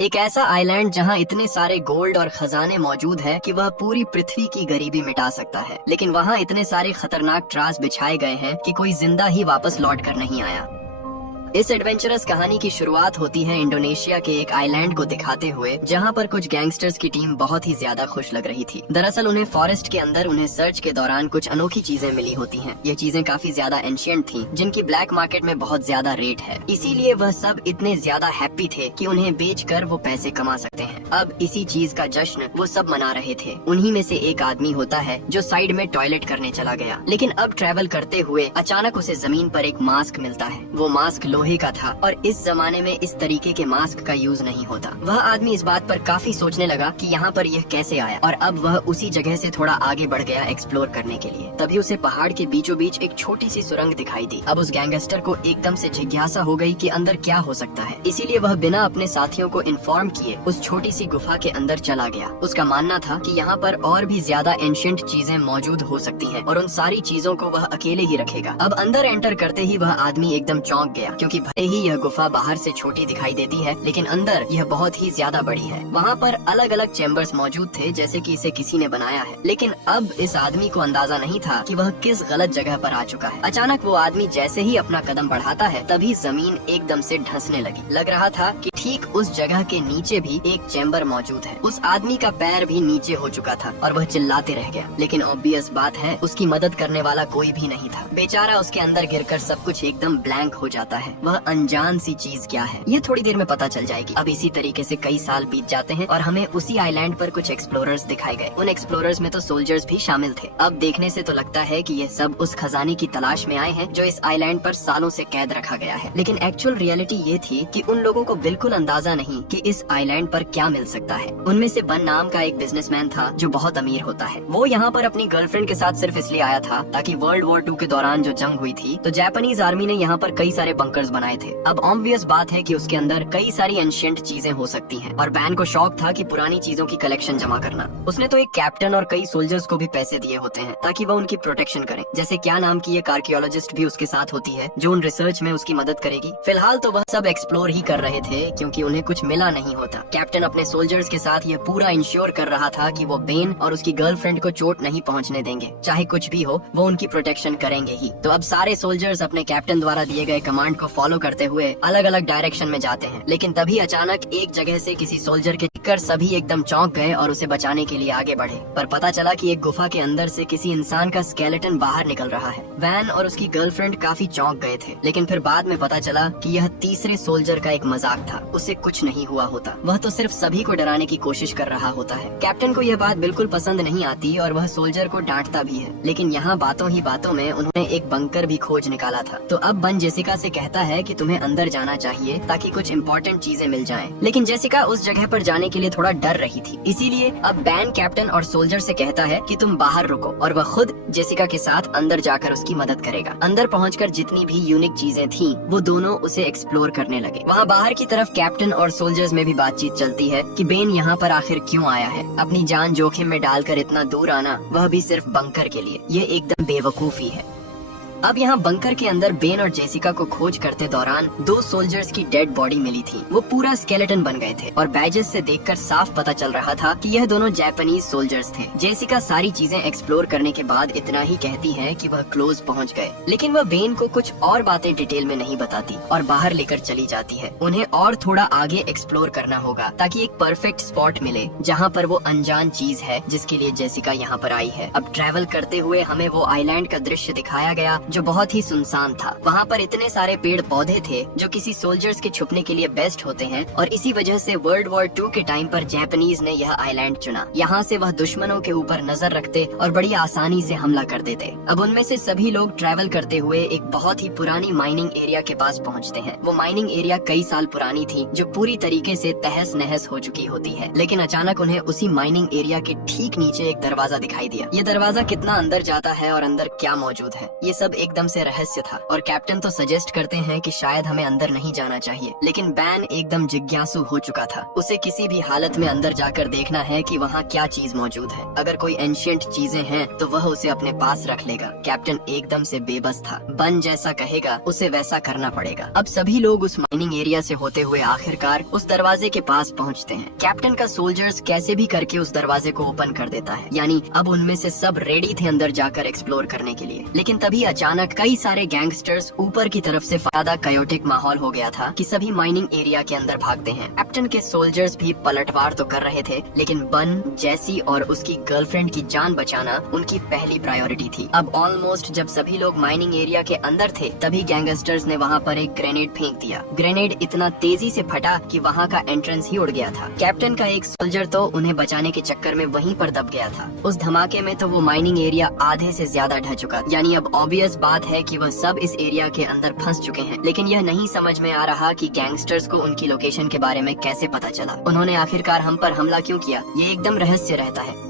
एक ऐसा आइलैंड जहां इतने सारे गोल्ड और खजाने मौजूद है कि वह पूरी पृथ्वी की गरीबी मिटा सकता है, लेकिन वहां इतने सारे खतरनाक ट्रास बिछाए गए हैं कि कोई जिंदा ही वापस लौट कर नहीं आया। इस एडवेंचरस कहानी की शुरुआत होती है इंडोनेशिया के एक आइलैंड को दिखाते हुए, जहां पर कुछ गैंगस्टर्स की टीम बहुत ही ज्यादा खुश लग रही थी। दरअसल उन्हें फॉरेस्ट के अंदर उन्हें सर्च के दौरान कुछ अनोखी चीजें मिली होती हैं। ये चीजें काफी ज्यादा एंशिएंट थी, जिनकी ब्लैक मार्केट में बहुत ज्यादा रेट है। इसीलिए वह सब इतने ज्यादा हैप्पी थे कि उन्हें बेचकर वो पैसे कमा सकते हैं। अब इसी चीज का जश्न वो सब मना रहे थे। उन्हीं में से एक आदमी होता है जो साइड में टॉयलेट करने चला गया, लेकिन अब ट्रैवल करते हुए अचानक उसे जमीन पर एक मास्क मिलता है। वो मास्क लोहे का था और इस जमाने में इस तरीके के मास्क का यूज नहीं होता। वह आदमी इस बात पर काफी सोचने लगा कि यहाँ पर यह कैसे आया, और अब वह उसी जगह से थोड़ा आगे बढ़ गया एक्सप्लोर करने के लिए। तभी उसे पहाड़ के बीचों बीच एक छोटी सी सुरंग दिखाई दी। अब उस गैंगस्टर को एकदम से जिज्ञासा हो गई कि अंदर क्या हो सकता है। इसीलिए वह बिना अपने साथियों को इन्फॉर्म किए उस छोटी सी गुफा के अंदर चला गया। उसका मानना था कि यहाँ पर और भी ज्यादा एंशिएंट चीजें मौजूद हो सकती हैं और उन सारी चीजों को वह अकेले ही रखेगा। अब अंदर एंटर करते ही वह आदमी एकदम चौंक गया, क्योंकि भले ही यह गुफा बाहर से छोटी दिखाई देती है, लेकिन अंदर यह बहुत ही ज्यादा बड़ी है। वहाँ पर अलग अलग चेम्बर्स मौजूद थे, जैसे कि इसे किसी ने बनाया है। लेकिन अब इस आदमी को अंदाजा नहीं था कि वह किस गलत जगह पर आ चुका है। अचानक वो आदमी जैसे ही अपना कदम बढ़ाता है, तभी जमीन एकदम से धंसने लगी। लग रहा था कि ठीक उस जगह के नीचे भी एक चेम्बर मौजूद है। उस आदमी का पैर भी नीचे हो चुका था और वह चिल्लाते रह गया। लेकिन ऑब्वियस बात है, उसकी मदद करने वाला कोई भी नहीं था। बेचारा उसके अंदर गिरकर सब कुछ एकदम ब्लैंक हो जाता है। वह अनजान सी चीज क्या है, ये थोड़ी देर में पता चल जाएगी। अब इसी तरीके से कई साल बीत जाते हैं और हमें उसी आइलैंड पर कुछ एक्सप्लोरर्स दिखाए गए। उन एक्सप्लोरर्स में तो सोल्जर्स भी शामिल थे। अब देखने से तो लगता है कि ये सब उस खजाने की तलाश में आए हैं जो इस आइलैंड पर सालों से कैद रखा गया है। लेकिन एक्चुअल रियलिटी ये थी कि उन लोगों को बिल्कुल अंदाजा नहीं कि इस आइलैंड पर क्या मिल सकता है। उनमें से बन नाम का एक बिजनेसमैन था जो बहुत अमीर होता है। वो यहाँ पर अपनी गर्लफ्रेंड के साथ सिर्फ इसलिए आया था ताकि वर्ल्ड वॉर 2 के दौरान जो जंग हुई थी, तो जापानीज आर्मी ने यहाँ पर कई सारे बंकर्स बनाए थे। अब ऑब्वियस बात है कि उसके अंदर कई सारी एंशिएंट चीजें हो सकती हैं, और बैन को शौक था कि पुरानी चीजों की कलेक्शन जमा करना। उसने तो एक कैप्टन और कई सोल्जर्स को भी पैसे दिए होते हैं ताकि वह उनकी प्रोटेक्शन करें। जैसे क्या नाम की एक आर्कियोलॉजिस्ट भी उसके साथ होती है जो उन रिसर्च में उसकी मदद करेगी। फिलहाल तो वह सब एक्सप्लोर ही कर रहे थे, क्योंकि उन्हें कुछ मिला नहीं होता। कैप्टन अपने सोल्जर्स के साथ ये पूरा इंश्योर कर रहा था कि वो बेन और उसकी गर्लफ्रेंड को चोट नहीं पहुंचने देंगे। चाहे कुछ भी हो, वो उनकी प्रोटेक्शन करेंगे ही। तो अब सारे सोल्जर्स अपने कैप्टन द्वारा दिए गए कमांड को फॉलो करते हुए अलग अलग डायरेक्शन में जाते हैं। लेकिन तभी अचानक एक जगह से किसी सोल्जर के दिखकर सभी एकदम चौंक गए और उसे बचाने के लिए आगे बढ़े। पर पता चला कि एक गुफा के अंदर से किसी इंसान का स्केलेटन बाहर निकल रहा है। वैन और उसकी गर्लफ्रेंड काफी चौंक गए थे, लेकिन फिर बाद में पता चला कि यह तीसरे सोल्जर का एक मजाक था। उसे कुछ नहीं हुआ होता, वह तो सिर्फ सभी को डराने की कोशिश कर रहा होता है। कैप्टन को यह बात बिल्कुल पसंद नहीं आती और वह सोल्जर को डांटता भी है। लेकिन यहाँ बातों ही बातों में उन्होंने एक बंकर भी खोज निकाला था। तो अब बन जेसिका से कहता है कि तुम्हें अंदर जाना चाहिए ताकि कुछ इम्पोर्टेंट चीजें मिल जाएं। लेकिन जेसिका उस जगह पर जाने के लिए थोड़ा डर रही थी। इसीलिए अब बैन कैप्टन और सोल्जर से कहता है कि तुम बाहर रुको, और वह खुद जेसिका के साथ अंदर जाकर उसकी मदद करेगा। अंदर पहुंचकर जितनी भी यूनिक चीजें थीं, वो दोनों उसे एक्सप्लोर करने लगे। वहाँ बाहर की तरफ कैप्टन और सोल्जर्स में भी बातचीत चलती है कि बेन यहाँ पर आखिर क्यों आया है। अपनी जान जोखिम में डालकर इतना दूर आना, वह भी सिर्फ बंकर के लिए, ये एकदम बेवकूफी है। अब यहाँ बंकर के अंदर बेन और जेसिका को खोज करते दौरान 2 सोल्जर्स की डेड बॉडी मिली थी। वो पूरा स्केलेटन बन गए थे और बैजेस से देखकर साफ पता चल रहा था कि यह दोनों जापानीज सोल्जर्स थे। जेसिका सारी चीजें एक्सप्लोर करने के बाद इतना ही कहती है कि वह क्लोज पहुंच गए, लेकिन वह बेन को कुछ और बातें डिटेल में नहीं बताती और बाहर लेकर चली जाती है। उन्हें और थोड़ा आगे एक्सप्लोर करना होगा ताकि एक परफेक्ट स्पॉट मिले जहाँ पर वो अनजान चीज है जिसके लिए जेसिका यहाँ पर आई है। अब ट्रैवल करते हुए हमें वो आइलैंड का दृश्य दिखाया गया जो बहुत ही सुनसान था। वहाँ पर इतने सारे पेड़ पौधे थे जो किसी सोल्जर्स के छुपने के लिए बेस्ट होते हैं, और इसी वजह से वर्ल्ड वॉर 2 के टाइम पर जापानीज ने यह आइलैंड चुना। यहाँ से वह दुश्मनों के ऊपर नजर रखते और बड़ी आसानी से हमला कर देते। अब उनमें से सभी लोग ट्रैवल करते हुए एक बहुत ही पुरानी माइनिंग एरिया के पास पहुँचते हैं। वो माइनिंग एरिया कई साल पुरानी थी, जो पूरी तरीके से तहस नहस हो चुकी होती है। लेकिन अचानक उन्हें उसी माइनिंग एरिया के ठीक नीचे एक दरवाजा दिखाई दिया। ये दरवाजा कितना अंदर जाता है और अंदर क्या मौजूद है, ये सब एकदम से रहस्य था और कैप्टन तो सजेस्ट करते हैं कि शायद हमें अंदर नहीं जाना चाहिए, लेकिन बैन एकदम जिज्ञासु हो चुका था। उसे किसी भी हालत में अंदर जाकर देखना है कि वहाँ क्या चीज मौजूद है। अगर कोई एंशिएंट चीजें हैं तो वह उसे अपने पास रख लेगा। कैप्टन एकदम से बेबस था। बन जैसा कहेगा उसे वैसा करना पड़ेगा। अब सभी लोग उस माइनिंग एरिया से होते हुए आखिरकार उस दरवाजे के पास पहुँचते हैं। कैप्टन का सोल्जर्स कैसे भी करके उस दरवाजे को ओपन कर देता है, यानी अब उनमें से सब रेडी थे अंदर जाकर एक्सप्लोर करने के लिए। लेकिन तभी अचानक कई सारे गैंगस्टर्स ऊपर की तरफ से ज्यादा कायोटिक माहौल हो गया था कि सभी माइनिंग एरिया के अंदर भागते हैं। कैप्टन के सोल्जर्स भी पलटवार तो कर रहे थे, लेकिन बन, जैसी और उसकी गर्लफ्रेंड की जान बचाना उनकी पहली प्रायोरिटी थी। अब ऑलमोस्ट जब सभी लोग माइनिंग एरिया के अंदर थे तभी गैंगस्टर्स ने वहाँ पर एक ग्रेनेड फेंक दिया। ग्रेनेड इतना तेजी से फटा कि वहाँ का एंट्रेंस ही उड़ गया था। कैप्टन का एक सोल्जर तो उन्हें बचाने के चक्कर में वहीं पर दब गया था। उस धमाके में तो वो माइनिंग एरिया आधे से ज्यादा ढह चुका, यानी अब ऑब्वियस बात है कि वह सब इस एरिया के अंदर फंस चुके हैं। लेकिन यह नहीं समझ में आ रहा कि गैंगस्टर्स को उनकी लोकेशन के बारे में कैसे पता चला, उन्होंने आखिरकार हम पर हमला क्यों किया, ये एकदम रहस्य रहता है।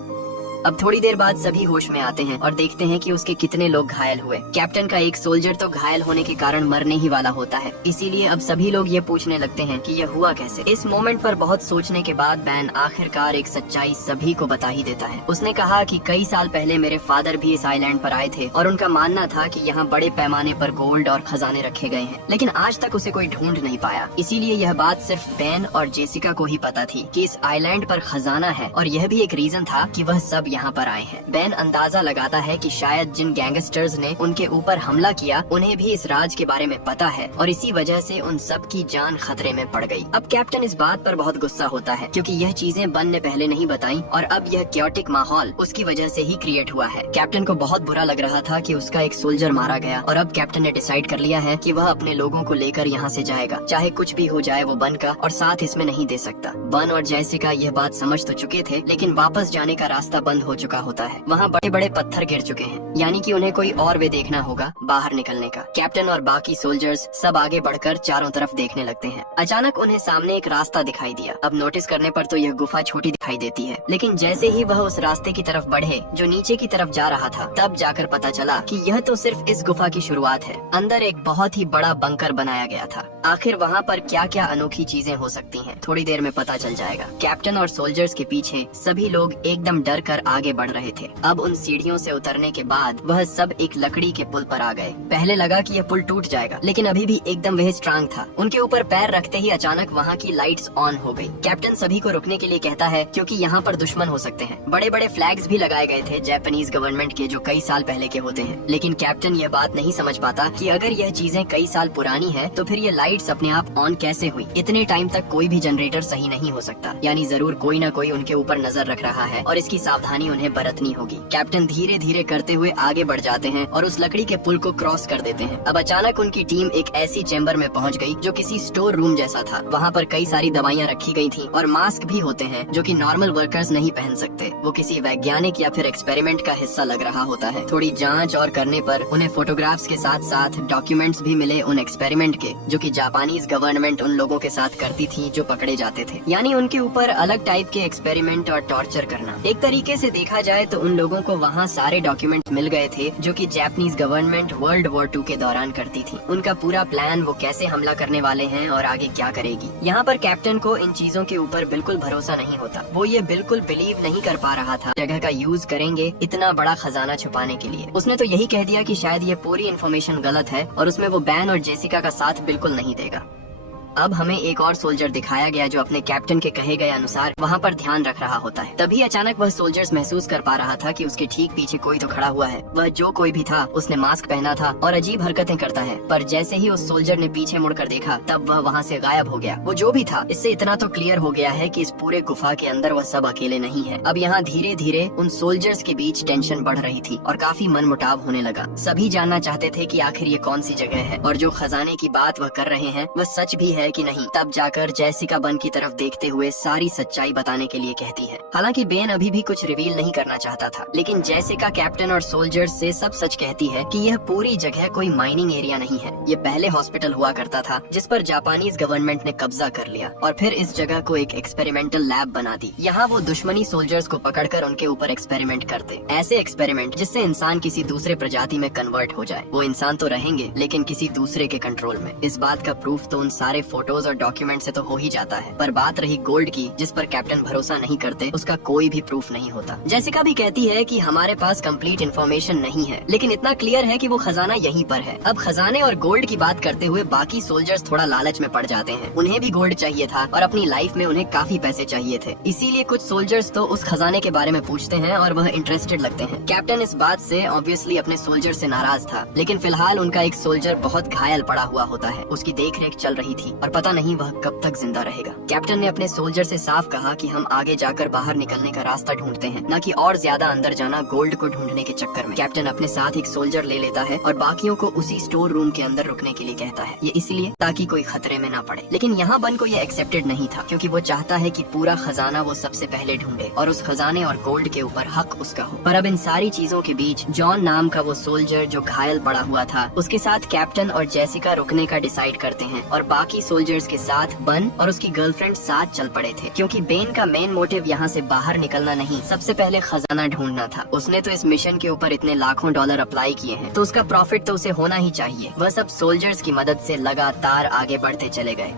अब थोड़ी देर बाद सभी होश में आते हैं और देखते हैं कि उसके कितने लोग घायल हुए। कैप्टन का एक सोल्जर तो घायल होने के कारण मरने ही वाला होता है। इसीलिए अब सभी लोग ये पूछने लगते हैं कि यह हुआ कैसे। इस मोमेंट पर बहुत सोचने के बाद बैन आखिरकार एक सच्चाई सभी को बता ही देता है। उसने कहा कि कई साल पहले मेरे फादर भी इस आइलैंड पर आए थे और उनका मानना था कि यहाँ बड़े पैमाने पर गोल्ड और खजाने रखे गए हैं, लेकिन आज तक उसे कोई ढूंढ नहीं पाया। इसीलिए यह बात सिर्फ बैन और जेसिका को ही पता थी कि इस आइलैंड पर खजाना है, और यह भी एक रीजन था कि वह सब यहाँ पर आए हैं। बैन अंदाजा लगाता है कि शायद जिन गैंगस्टर्स ने उनके ऊपर हमला किया उन्हें भी इस राज के बारे में पता है और इसी वजह से उन सब की जान खतरे में पड़ गई। अब कैप्टन इस बात पर बहुत गुस्सा होता है क्योंकि यह चीजें बन ने पहले नहीं बताई और अब यह क्योटिक माहौल उसकी वजह से ही क्रिएट हुआ है। कैप्टन को बहुत बुरा लग रहा था कि उसका एक सोल्जर मारा गया और अब कैप्टन ने डिसाइड कर लिया है कि वह अपने लोगों को लेकर यहाँ से जाएगा, चाहे कुछ भी हो जाए वो बन का और साथ इसमें नहीं दे सकता। बन और जैसिका यह बात समझ तो चुके थे, लेकिन वापस जाने का रास्ता बंद हो चुका होता है। वहाँ बड़े बड़े पत्थर गिर चुके हैं, यानी कि उन्हें कोई और वे देखना होगा बाहर निकलने का। कैप्टन और बाकी सोल्जर्स सब आगे बढ़कर चारों तरफ देखने लगते हैं। अचानक उन्हें सामने एक रास्ता दिखाई दिया। अब नोटिस करने पर तो यह गुफा छोटी दिखाई देती है, लेकिन जैसे ही वह उस रास्ते की तरफ बढ़े जो नीचे की तरफ जा रहा था, तब जाकर पता चला कि यह तो सिर्फ इस गुफा की शुरुआत है। अंदर एक बहुत ही बड़ा बंकर बनाया गया था। आखिर वहाँ पर क्या क्या अनोखी चीजें हो सकती हैं, थोड़ी देर में पता चल जाएगा। कैप्टन और सोल्जर्स के पीछे सभी लोग एकदम डर कर आगे बढ़ रहे थे। अब उन सीढ़ियों से उतरने के बाद वह सब एक लकड़ी के पुल पर आ गए। पहले लगा कि यह पुल टूट जाएगा, लेकिन अभी भी एकदम वह स्ट्रांग था। उनके ऊपर पैर रखते ही अचानक वहाँ की लाइट्स ऑन हो गई। कैप्टन सभी को रुकने के लिए कहता है क्योंकि यहाँ पर दुश्मन हो सकते हैं। बड़े बड़े फ्लैग्स भी लगाए गए थे जापानीज गवर्नमेंट के, जो कई साल पहले के होते हैं। लेकिन कैप्टन यह बात नहीं समझ पाता कि अगर यह चीजें कई साल पुरानी है तो फिर ये लाइट्स अपने आप ऑन कैसे हुई। इतने टाइम तक कोई भी जनरेटर सही नहीं हो सकता, यानी जरूर कोई न कोई उनके ऊपर नजर रख रहा है और इसकी सावधानी उन्हें बरतनी होगी। कैप्टन धीरे धीरे करते हुए आगे बढ़ जाते हैं और उस लकड़ी के पुल को क्रॉस कर देते हैं। अब अचानक उनकी टीम एक ऐसी चेंबर में पहुंच गई जो किसी स्टोर रूम जैसा था। वहाँ पर कई सारी दवाइयाँ रखी गई थी और मास्क भी होते हैं जो कि नॉर्मल वर्कर्स नहीं पहन सकते। वो किसी वैज्ञानिक या फिर एक्सपेरिमेंट का हिस्सा लग रहा होता है। थोड़ी जांच और करने पर उन्हें फोटोग्राफ्स के साथ साथ डॉक्यूमेंट्स भी मिले उन एक्सपेरिमेंट के, जो कि जापानीज गवर्नमेंट उन लोगों के साथ करती थी जो पकड़े जाते थे। यानी उनके ऊपर अलग टाइप के एक्सपेरिमेंट और टॉर्चर करना। एक तरीके से देखा जाए तो उन लोगों को वहाँ सारे डॉक्यूमेंट मिल गए थे जो कि जापानीज गवर्नमेंट वर्ल्ड वॉर 2 के दौरान करती थी। उनका पूरा प्लान, वो कैसे हमला करने वाले हैं और आगे क्या करेगी। यहाँ पर कैप्टन को इन चीजों के ऊपर बिल्कुल भरोसा नहीं होता। वो ये बिल्कुल बिलीव नहीं कर पा रहा था जगह का यूज करेंगे इतना बड़ा खजाना छुपाने के लिए। उसने तो यही कह दिया कि शायद ये पूरी इन्फॉर्मेशन गलत है और उसमें वो बैन और जेसिका का साथ बिल्कुल नहीं देगा। अब हमें एक और सोल्जर दिखाया गया जो अपने कैप्टन के कहे गए अनुसार वहाँ पर ध्यान रख रहा होता है। तभी अचानक वह सोल्जर्स महसूस कर पा रहा था कि उसके ठीक पीछे कोई तो खड़ा हुआ है। वह जो कोई भी था उसने मास्क पहना था और अजीब हरकतें करता है, पर जैसे ही उस सोल्जर ने पीछे मुड़कर देखा तब वह वहाँ से गायब हो गया। वो जो भी था, इससे इतना तो क्लियर हो गया है कि इस पूरे गुफा के अंदर वह सब अकेले नहीं है। अब यहाँ धीरे धीरे उन सोल्जर्स के बीच टेंशन बढ़ रही थी और काफी मनमुटाव होने लगा। सभी जानना चाहते थे कि आखिर ये कौन सी जगह है और जो खजाने की बात वह कर रहे हैं वह सच भी है है कि नहीं, तब जाकर जेसिका बन की तरफ देखते हुए सारी सच्चाई बताने के लिए कहती है। हालांकि बेन अभी भी कुछ रिवील नहीं करना चाहता था, लेकिन जेसिका कैप्टन और सोल्जर्स से सब सच कहती है कि यह पूरी जगह कोई माइनिंग एरिया नहीं है। ये पहले हॉस्पिटल हुआ करता था जिस पर जापानीज गवर्नमेंट ने कब्जा कर लिया और फिर इस जगह को एक एक्सपेरिमेंटल लैब बना दी। यहाँ वो दुश्मनी सोल्जर्स को पकड़कर उनके ऊपर एक्सपेरिमेंट करते, ऐसे एक्सपेरिमेंट जिससे इंसान किसी दूसरे प्रजाति में कन्वर्ट हो जाए। वो इंसान तो रहेंगे लेकिन किसी दूसरे के कंट्रोल में। इस बात का प्रूफ तो उन सारे फोटोज और डॉक्यूमेंट से तो हो ही जाता है, पर बात रही गोल्ड की जिस पर कैप्टन भरोसा नहीं करते, उसका कोई भी प्रूफ नहीं होता। जेसिका भी कहती है कि हमारे पास कंप्लीट इन्फॉर्मेशन नहीं है, लेकिन इतना क्लियर है कि वो खजाना यहीं पर है। अब खजाने और गोल्ड की बात करते हुए बाकी सोल्जर्स थोड़ा लालच में पड़ जाते हैं। उन्हें भी गोल्ड चाहिए था और अपनी लाइफ में उन्हें काफी पैसे चाहिए थे, इसीलिए कुछ सोल्जर्स तो उस खजाने के बारे में पूछते हैं और वह इंटरेस्टेड लगते हैं। कैप्टन इस बात से ऑब्वियसली अपने सोल्जर से नाराज था, लेकिन फिलहाल उनका एक सोल्जर बहुत घायल पड़ा हुआ होता है। उसकी देखरेख चल रही थी और पता नहीं वह कब तक जिंदा रहेगा। कैप्टन ने अपने सोल्जर से साफ कहा कि हम आगे जाकर बाहर निकलने का रास्ता ढूंढते हैं, न कि और ज्यादा अंदर जाना गोल्ड को ढूंढने के चक्कर में। कैप्टन अपने साथ एक सोल्जर ले लेता है और बाकियों को उसी स्टोर रूम के अंदर रुकने के लिए कहता है, ये इसलिए ताकि कोई खतरे में न पड़े। लेकिन यहाँ बन को ये एक्सेप्टेड नहीं था, क्योंकि वो चाहता है कि पूरा खजाना वो सबसे पहले ढूंढे और उस खजाने और गोल्ड के ऊपर हक उसका हो। पर अब इन सारी चीजों के बीच जॉन नाम का वो सोल्जर जो घायल पड़ा हुआ था, उसके साथ कैप्टन और जेसिका रुकने का डिसाइड करते हैं और बाकी सोल्जर्स के साथ बन और उसकी गर्लफ्रेंड साथ चल पड़े थे, क्योंकि बेन का मेन मोटिव यहाँ से बाहर निकलना नहीं, सबसे पहले खजाना ढूंढना था। उसने तो इस मिशन के ऊपर इतने लाखों डॉलर अप्लाई किए हैं, तो उसका प्रॉफिट तो उसे होना ही चाहिए। वह सब सोल्जर्स की मदद से लगातार आगे बढ़ते चले गए।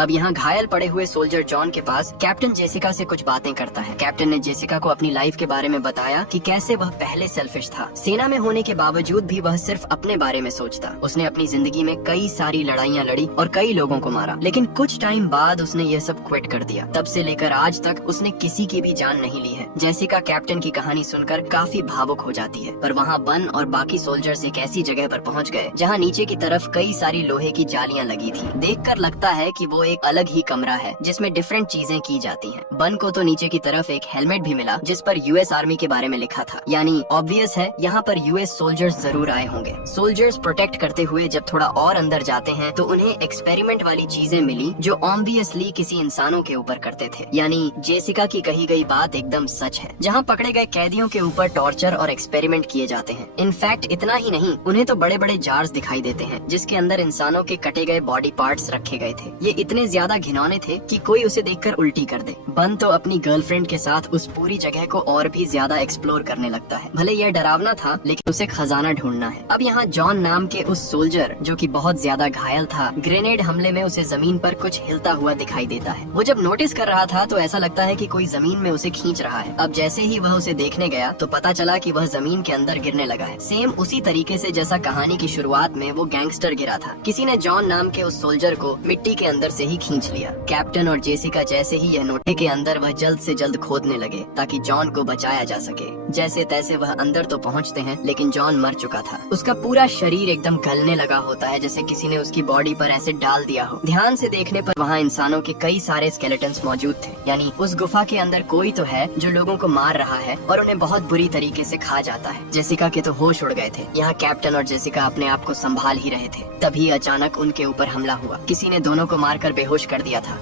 अब यहाँ घायल पड़े हुए सोल्जर जॉन के पास कैप्टन जेसिका से कुछ बातें करता है। कैप्टन ने जेसिका को अपनी लाइफ के बारे में बताया कि कैसे वह पहले सेल्फिश था। सेना में होने के बावजूद भी वह सिर्फ अपने बारे में सोचता। उसने अपनी जिंदगी में कई सारी लड़ाइयाँ लड़ी और कई लोगों को मारा, लेकिन कुछ टाइम बाद उसने ये सब क्विट कर दिया। तब से लेकर आज तक उसने किसी की भी जान नहीं ली है। जेसिका कैप्टन की कहानी सुनकर काफी भावुक हो जाती है, पर वहाँ बन और बाकी सोल्जर्स एक ऐसी जगह पर पहुँच गए जहाँ नीचे की तरफ कई सारी लोहे की जालियाँ लगी थी। देखकर लगता है कि वो एक अलग ही कमरा है जिसमें डिफरेंट चीजें की जाती हैं। बन को तो नीचे की तरफ एक हेलमेट भी मिला जिस पर यूएस आर्मी के बारे में लिखा था, यानी ऑब्वियस है यहाँ पर यूएस सोल्जर्स जरूर आए होंगे। सोल्जर्स प्रोटेक्ट करते हुए जब थोड़ा और अंदर जाते हैं तो उन्हें एक्सपेरिमेंट वाली चीजें मिली जो ऑब्वियसली किसी इंसानों के ऊपर करते थे, यानी जेसिका की कही गई बात एकदम सच है। जहाँ पकड़े गए कैदियों के ऊपर टॉर्चर और एक्सपेरिमेंट किए जाते हैं। इनफैक्ट इतना ही नहीं, उन्हें तो बड़े बड़े जार्स दिखाई देते हैं जिसके अंदर इंसानों के कटे गए बॉडी पार्ट्स रखे गए थे। ये इतने ज्यादा घिनौने थे कि कोई उसे देखकर उल्टी कर दे। बन तो अपनी गर्लफ्रेंड के साथ उस पूरी जगह को और भी ज्यादा एक्सप्लोर करने लगता है। भले यह डरावना था, लेकिन उसे खजाना ढूंढना है। अब यहाँ जॉन नाम के उस सोल्जर जो कि बहुत ज्यादा घायल था, ग्रेनेड हमले में उसे जमीन पर कुछ हिलता हुआ दिखाई देता है। वो जब नोटिस कर रहा था तो ऐसा लगता है कि कोई जमीन में उसे खींच रहा है। अब जैसे ही वह उसे देखने गया तो पता चला कि वह जमीन के अंदर गिरने लगा है, सेम उसी तरीके से जैसा कहानी की शुरुआत में वो गैंगस्टर गिरा था। किसी ने जॉन नाम के उस सोल्जर को मिट्टी के अंदर से ही खींच लिया। कैप्टन और जेसिका जैसे ही यह नोटे के अंदर वह जल्द से जल्द खोदने लगे ताकि जॉन को बचाया जा सके। जैसे तैसे वह अंदर तो पहुंचते हैं, लेकिन जॉन मर चुका था। उसका पूरा शरीर एकदम गलने लगा होता है, जैसे किसी ने उसकी बॉडी पर एसिड डाल दिया हो। ध्यान से देखने पर वहाँ इंसानों के कई सारे स्केलेटन्स मौजूद थे, यानी उस गुफा के अंदर कोई तो है जो लोगों को मार रहा है और उन्हें बहुत बुरी तरीके से खा जाता है। जेसिका के तो होश उड़ गए थे। यहाँ कैप्टन और जेसिका अपने आप को संभाल ही रहे थे, तभी अचानक उनके ऊपर हमला हुआ। किसी ने दोनों को मारकर बेहोश कर दिया था।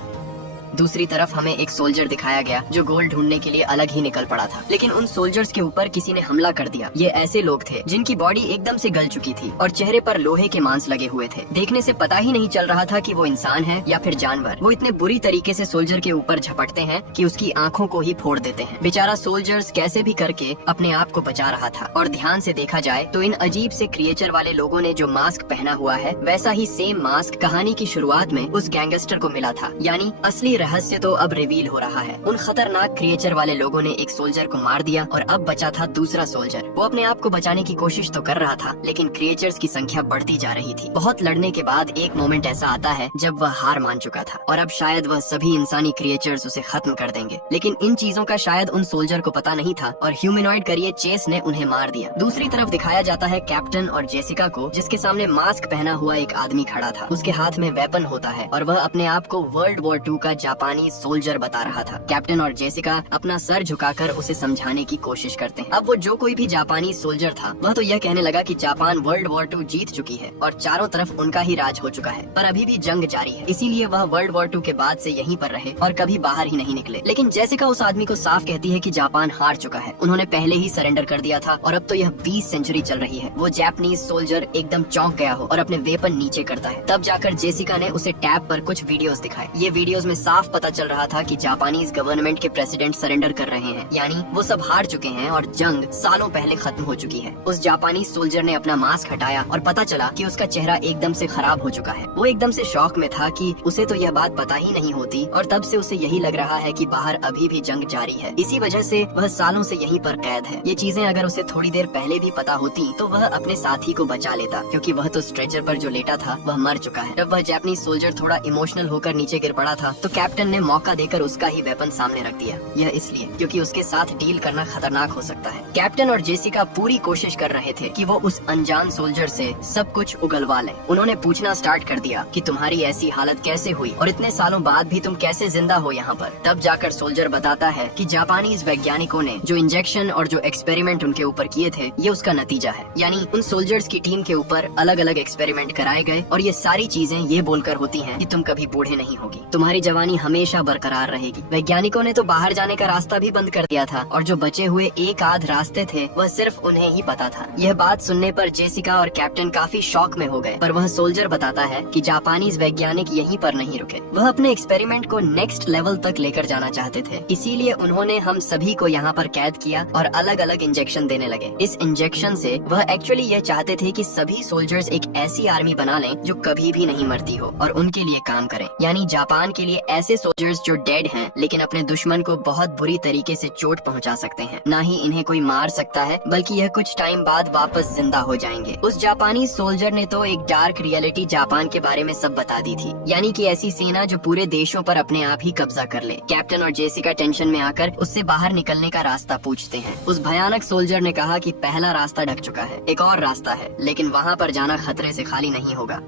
दूसरी तरफ हमें एक सोल्जर दिखाया गया जो गोल्ड ढूंढने के लिए अलग ही निकल पड़ा था, लेकिन उन सोल्जर्स के ऊपर किसी ने हमला कर दिया। ये ऐसे लोग थे जिनकी बॉडी एकदम से गल चुकी थी और चेहरे पर लोहे के मांस लगे हुए थे। देखने से पता ही नहीं चल रहा था कि वो इंसान है या फिर जानवर। वो इतने बुरी तरीके से सोल्जर के ऊपर झपटते हैं कि उसकी आंखों को ही फोड़ देते हैं। बेचारा सोल्जर्स कैसे भी करके अपने आप को बचा रहा था। और ध्यान से देखा जाए तो इन अजीब से क्रिएचर वाले लोगों ने जो मास्क पहना हुआ है, वैसा ही सेम मास्क कहानी की शुरुआत में उस गैंगस्टर को मिला था। यानी असली रहस्य तो अब रिवील हो रहा है। उन खतरनाक क्रिएचर वाले लोगों ने एक सोल्जर को मार दिया और अब बचा था दूसरा सोल्जर। वो अपने आप को बचाने की कोशिश तो कर रहा था, लेकिन क्रिएचर्स की संख्या बढ़ती जा रही थी। बहुत लड़ने के बाद एक मोमेंट ऐसा आता है जब वह हार मान चुका था और अब शायद वह सभी इंसानी क्रिएचर्स उसे खत्म कर देंगे। लेकिन इन चीजों का शायद उन सोल्जर को पता नहीं था और ह्यूमनॉइड करिए चेस ने उन्हें मार दिया। दूसरी तरफ दिखाया जाता है कैप्टन और जेसिका को, जिसके सामने मास्क पहना हुआ एक आदमी खड़ा था। उसके हाथ में वेपन होता है और वह अपने आप को वर्ल्ड वॉर 2 का जापानी सोल्जर बता रहा था। कैप्टन और जेसिका अपना सर झुकाकर उसे समझाने की कोशिश करते हैं। अब वो जो कोई भी जापानी सोल्जर था वह तो यह कहने लगा कि जापान वर्ल्ड वॉर 2 जीत चुकी है और चारों तरफ उनका ही राज हो चुका है, पर अभी भी जंग जारी है, इसीलिए वह वर्ल्ड वॉर 2 के बाद से यहीं पर रहे और कभी बाहर ही नहीं निकले। लेकिन जेसिका उस आदमी को साफ कहती है कि जापान हार चुका है, उन्होंने पहले ही सरेंडर कर दिया था और अब तो यह 20 सेंचुरी चल रही है। वो जापानीज सोल्जर एकदम चौंक गया हो और अपने वेपन नीचे करता है। तब जाकर जेसिका ने उसे टैब पर कुछ वीडियोस दिखाए। ये वीडियोस में साफ पता चल रहा था कि जापानीज गवर्नमेंट के प्रेसिडेंट सरेंडर कर रहे हैं, यानी वो सब हार चुके हैं और जंग सालों पहले खत्म हो चुकी है। उस जापानी सोल्जर ने अपना मास्क हटाया और पता चला कि उसका चेहरा एकदम से खराब हो चुका है। वो एकदम से शॉक में था कि उसे तो यह बात पता ही नहीं होती और तब से उसे यही लग रहा है कि बाहर अभी भी जंग जारी है। इसी वजह से वह सालों से यहीं पर कैद है। ये चीजें अगर उसे थोड़ी देर पहले भी पता होती तो वह अपने साथी को बचा लेता, क्योंकि वह तो स्ट्रेचर पर जो लेटा था वह मर चुका है। जब वह जापानी सोल्जर थोड़ा इमोशनल होकर नीचे गिर पड़ा था तो कैप्टन ने मौका देकर उसका ही वेपन सामने रख दिया। यह इसलिए क्योंकि उसके साथ डील करना खतरनाक हो सकता है। कैप्टन और जेसिका पूरी कोशिश कर रहे थे कि वो उस अनजान सोल्जर से सब कुछ उगलवा लें। उन्होंने पूछना स्टार्ट कर दिया कि तुम्हारी ऐसी हालत कैसे हुई और इतने सालों बाद भी तुम कैसे जिंदा हो यहाँ पर। तब जाकर सोल्जर बताता है कि जापानीज वैज्ञानिकों ने जो इंजेक्शन और जो एक्सपेरिमेंट उनके ऊपर किए थे ये उसका नतीजा है, यानी उन सोल्जर्स की टीम के ऊपर अलग अलग एक्सपेरिमेंट कराए गए और ये सारी चीजें ये बोलकर होती हैं कि तुम कभी बूढ़े नहीं होगी, तुम्हारी जवानी हमेशा बरकरार रहेगी। वैज्ञानिकों ने तो बाहर जाने का रास्ता भी बंद कर दिया था और जो बचे हुए एक आध रास्ते थे वह सिर्फ उन्हें ही पता था। यह बात सुनने पर जेसिका और कैप्टन काफी शॉक में हो गए, पर वह सोल्जर बताता है कि जापानीज वैज्ञानिक यहीं पर नहीं रुके, वह अपने एक्सपेरिमेंट को नेक्स्ट लेवल तक लेकर जाना चाहते थे, इसीलिए उन्होंने हम सभी को यहाँ पर कैद किया और अलग अलग इंजेक्शन देने लगे। इस इंजेक्शन से वह एक्चुअली यह चाहते थे कि सभी सोल्जर्स एक ऐसी आर्मी बना लें जो कभी भी नहीं मरती हो और उनके लिए काम करें, यानी जापान के लिए ऐसे सोल्जर्स जो डेड हैं लेकिन अपने दुश्मन को बहुत बुरी तरीके से चोट पहुंचा सकते हैं। ना ही इन्हें कोई मार सकता है बल्कि यह कुछ टाइम बाद वापस जिंदा हो जाएंगे। उस जापानी सोल्जर ने तो एक डार्क रियलिटी जापान के बारे में सब बता दी थी, यानी कि ऐसी सेना जो पूरे देशों पर अपने आप ही कब्जा कर ले। कैप्टन और जेसिका टेंशन में आकर उससे बाहर निकलने का रास्ता पूछते हैं। उस भयानक सोल्जर ने कहा कि पहला रास्ता ढक चुका है, एक और रास्ता है, लेकिन वहाँ पर जाना खतरे से खाली नहीं होगा।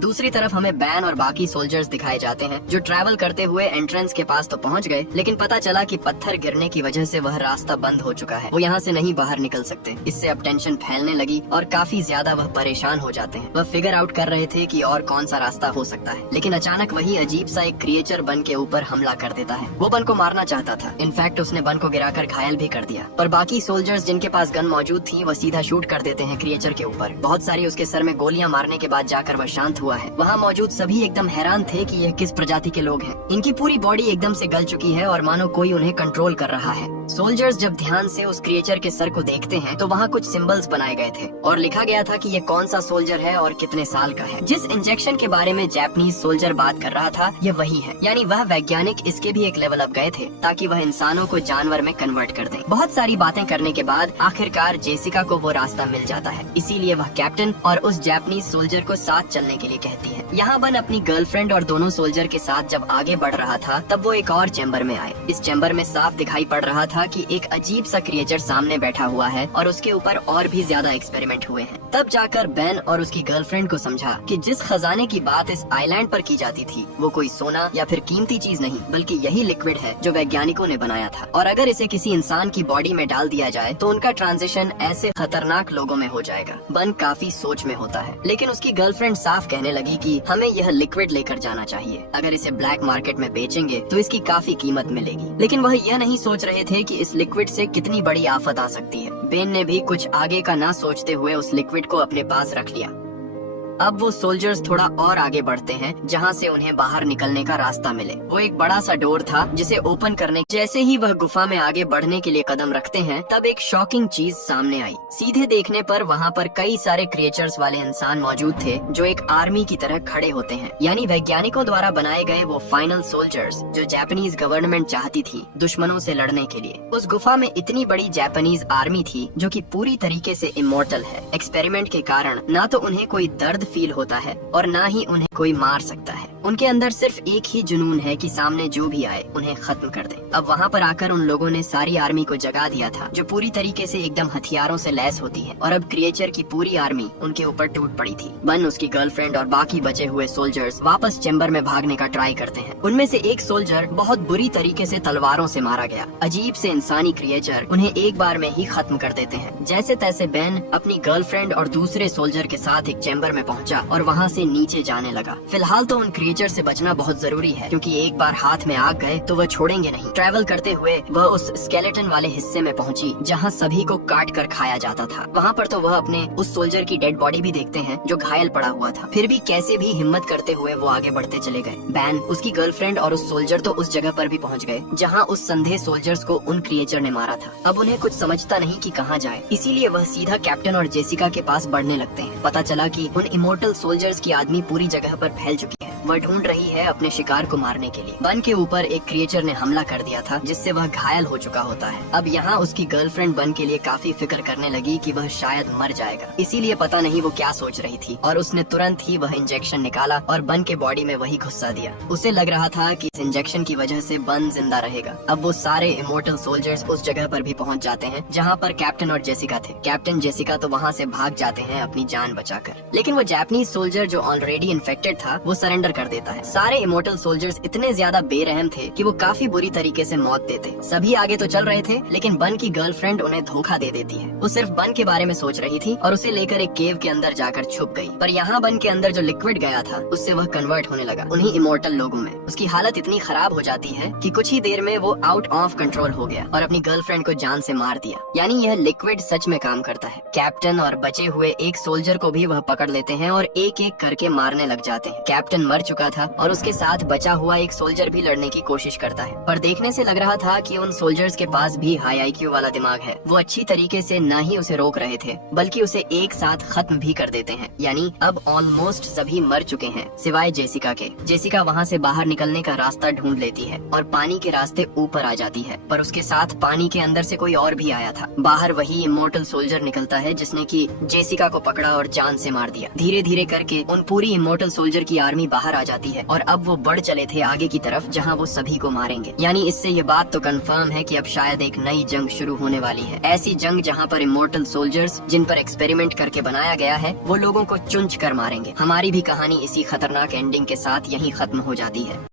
दूसरी तरफ हमें बैन और बाकी सोल्जर्स दिखाए जाते हैं जो ट्रैवल करते हुए एंट्रेंस के पास तो पहुंच गए, लेकिन पता चला कि पत्थर गिरने की वजह से वह रास्ता बंद हो चुका है, वो यहाँ से नहीं बाहर निकल सकते। इससे अब टेंशन फैलने लगी और काफी ज्यादा वह परेशान हो जाते हैं। वह फिगर आउट कर रहे थे कि और कौन सा रास्ता हो सकता है, लेकिन अचानक वही अजीब सा एक क्रिएचर बन के ऊपर हमला कर देता है। वो बन को मारना चाहता था, इनफैक्ट उसने बन को गिराकर घायल भी कर दिया, पर बाकी सोल्जर्स जिनके पास गन मौजूद थी वह सीधा शूट कर देते हैं क्रिएचर के ऊपर। बहुत सारी उसके सर में गोलियां मारने के बाद जाकर वह शांत हुआ है। वहाँ मौजूद सभी एकदम हैरान थे कि यह किस प्रजाति के लोग हैं। इनकी पूरी बॉडी एकदम से गल चुकी है और मानो कोई उन्हें कंट्रोल कर रहा है। सोल्जर्स जब ध्यान से उस क्रिएचर के सर को देखते हैं तो वहाँ कुछ सिंबल्स बनाए गए थे और लिखा गया था कि ये कौन सा सोल्जर है और कितने साल का है। जिस इंजेक्शन के बारे में जापानीज सोल्जर बात कर रहा था यह वही है, यानी वह वैज्ञानिक इसके भी एक लेवल अप गए थे ताकि वह इंसानों को जानवर में कन्वर्ट कर दें। बहुत सारी बातें करने के बाद आखिरकार जेसिका को वो रास्ता मिल जाता है, इसीलिए वह कैप्टन और उस जापानीज सोल्जर को साथ चलने के लिए कहती है। यहाँ बन अपनी गर्लफ्रेंड और दोनों सोल्जर के साथ जब आगे बढ़ रहा था तब वो एक और चैम्बर में आए। इस चैम्बर में साफ दिखाई पड़ रहा था कि एक अजीब सा क्रिएचर सामने बैठा हुआ है और उसके ऊपर और भी ज्यादा एक्सपेरिमेंट हुए हैं। तब जाकर बेन और उसकी गर्लफ्रेंड को समझा कि जिस खजाने की बात इस आइलैंड पर की जाती थी वो कोई सोना या फिर कीमती चीज नहीं बल्कि यही लिक्विड है जो वैज्ञानिकों ने बनाया था, और अगर इसे किसी इंसान की बॉडी में डाल दिया जाए तो उनका ट्रांजिशन ऐसे खतरनाक लोगों में हो जाएगा। बन काफी सोच में होता है, लेकिन उसकी गर्लफ्रेंड साफ कहने लगी कि हमें यह लिक्विड लेकर जाना चाहिए, अगर इसे ब्लैक मार्केट में बेचेंगे तो इसकी काफी कीमत मिलेगी। लेकिन वह यह नहीं सोच रहे थे कि इस लिक्विड से कितनी बड़ी आफत आ सकती है। बेन ने भी कुछ आगे का ना सोचते हुए उस लिक्विड को अपने पास रख लिया। अब वो सोल्जर्स थोड़ा और आगे बढ़ते हैं जहाँ से उन्हें बाहर निकलने का रास्ता मिले। वो एक बड़ा सा डोर था जिसे ओपन करने जैसे ही वह गुफा में आगे बढ़ने के लिए कदम रखते हैं तब एक शॉकिंग चीज सामने आई। सीधे देखने पर वहाँ पर कई सारे क्रिएचर्स वाले इंसान मौजूद थे जो एक आर्मी की तरह खड़े होते हैं, यानी वैज्ञानिकों द्वारा बनाए गए वो फाइनल सोल्जर्स जो जापानीज गवर्नमेंट चाहती थी दुश्मनों से लड़ने के लिए। उस गुफा में इतनी बड़ी जापानीज आर्मी थी जो कि पूरी तरीके से इमोर्टल है। एक्सपेरिमेंट के कारण ना तो उन्हें कोई दर्द फील होता है और ना ही उन्हें कोई मार सकता है। उनके अंदर सिर्फ एक ही जुनून है कि सामने जो भी आए उन्हें खत्म कर दे। अब वहाँ पर आकर उन लोगों ने सारी आर्मी को जगा दिया था, जो पूरी तरीके से एकदम हथियारों से लैस होती है, और अब क्रिएचर की पूरी आर्मी उनके ऊपर टूट पड़ी थी। बन, उसकी गर्लफ्रेंड और बाकी बचे हुए सोल्जर्स वापस चैम्बर में भागने का ट्राई करते हैं। उनमें से एक सोल्जर बहुत बुरी तरीके से तलवारों से मारा गया। अजीब से इंसानी क्रिएचर उन्हें एक बार में ही खत्म कर देते हैं। जैसे तैसे बेन अपनी गर्लफ्रेंड और दूसरे सोल्जर के साथ एक चैम्बर में पहुंचा और वहां से नीचे जाने लगा। फिलहाल तो उन क्रिएचर से बचना बहुत जरूरी है, क्योंकि एक बार हाथ में आग गए तो वह छोड़ेंगे नहीं। ट्रैवल करते हुए वह उस स्केलेटन वाले हिस्से में पहुंची जहां सभी को काट कर खाया जाता था। वहां पर तो वह अपने उस सोल्जर की डेड बॉडी भी देखते हैं जो घायल पड़ा हुआ था। फिर भी कैसे भी हिम्मत करते हुए वो आगे बढ़ते चले गए। बैन, उसकी गर्लफ्रेंड और उस सोल्जर तो उस जगह पर भी पहुंच गए जहां उस संदेह सोल्जर्स को उन क्रिएचर ने मारा था। अब उन्हें कुछ समझता नहीं कि कहां जाए, इसीलिए वह सीधा कैप्टन और जेसिका के पास बढ़ने लगते हैं। पता चला कि उन इमोर्टल सोल्जर्स की आदमी पूरी जगह पर फैल चुकी है। वह ढूंढ रही है अपने शिकार को मारने के लिए। बन के ऊपर एक क्रिएचर ने हमला कर दिया था, जिससे वह घायल हो चुका होता है। अब यहाँ उसकी गर्लफ्रेंड बन के लिए काफी फिक्र करने लगी कि वह शायद मर जाएगा, इसीलिए पता नहीं वो क्या सोच रही थी, और उसने तुरंत ही वह इंजेक्शन निकाला और बन के बॉडी में वही घुसा दिया। उसे लग रहा था कि इस इंजेक्शन की वजह से बन जिंदा रहेगा। अब वो सारे इमोर्टल सोल्जर्स उस जगह पर भी पहुंच जाते हैं जहाँ पर कैप्टन और जेसिका थे। कैप्टन जेसिका तो वहाँ से भाग जाते हैं अपनी जान बचाकर, लेकिन वो जापानीज सोल्जर जो ऑलरेडी इन्फेक्टेड था वो सरेंडर कर देता है। सारे इमोर्टल सोल्जर्स इतने ज्यादा बेरहम थे कि वो काफी बुरी तरीके से मौत देते। सभी आगे तो चल रहे थे, लेकिन बन की गर्लफ्रेंड उन्हें धोखा दे देती है। वो सिर्फ बन के बारे में सोच रही थी और उसे लेकर एक केव के अंदर जाकर छुप गई। पर यहाँ बन के अंदर जो लिक्विड गया था उससे वह कन्वर्ट होने लगा उन्हीं इमोर्टल लोगों में। उसकी हालत इतनी खराब हो जाती है कि कुछ ही देर में वो आउट ऑफ कंट्रोल हो गया और अपनी गर्लफ्रेंड को जान से मार दिया। यानी यह लिक्विड सच में काम करता है। कैप्टन और बचे हुए एक सोल्जर को भी वह पकड़ लेते हैं और एक एक करके मारने लग जाते हैं। कैप्टन मर चुका था और उसके साथ बचा हुआ एक सोल्जर भी लड़ने की कोशिश करता है, पर देखने से लग रहा था कि उन सोल्जर्स के पास भी हाई IQ वाला दिमाग है। वो अच्छी तरीके से न ही उसे रोक रहे थे, बल्कि उसे एक साथ खत्म भी कर देते हैं। यानी अब ऑलमोस्ट सभी मर चुके हैं सिवाय जेसिका के। जेसिका वहाँ से बाहर निकलने का रास्ता ढूंढ लेती है और पानी के रास्ते ऊपर आ जाती है, पर उसके साथ पानी के अंदर से कोई और भी आया था। बाहर वही इमोर्टल सोल्जर निकलता है जिसने की जेसिका को पकड़ा और जान से मार दिया। धीरे धीरे करके उन पूरी इमोर्टल सोल्जर की आर्मी बाहर आ जाती है और अब वो बढ़ चले थे आगे की तरफ जहां वो सभी को मारेंगे। यानी इससे ये बात तो कंफर्म है कि अब शायद एक नई जंग शुरू होने वाली है। ऐसी जंग जहां पर इमोर्टल सोल्जर्स जिन पर एक्सपेरिमेंट करके बनाया गया है वो लोगों को चुंच कर मारेंगे। हमारी भी कहानी इसी खतरनाक एंडिंग के साथ यहीं खत्म हो जाती है।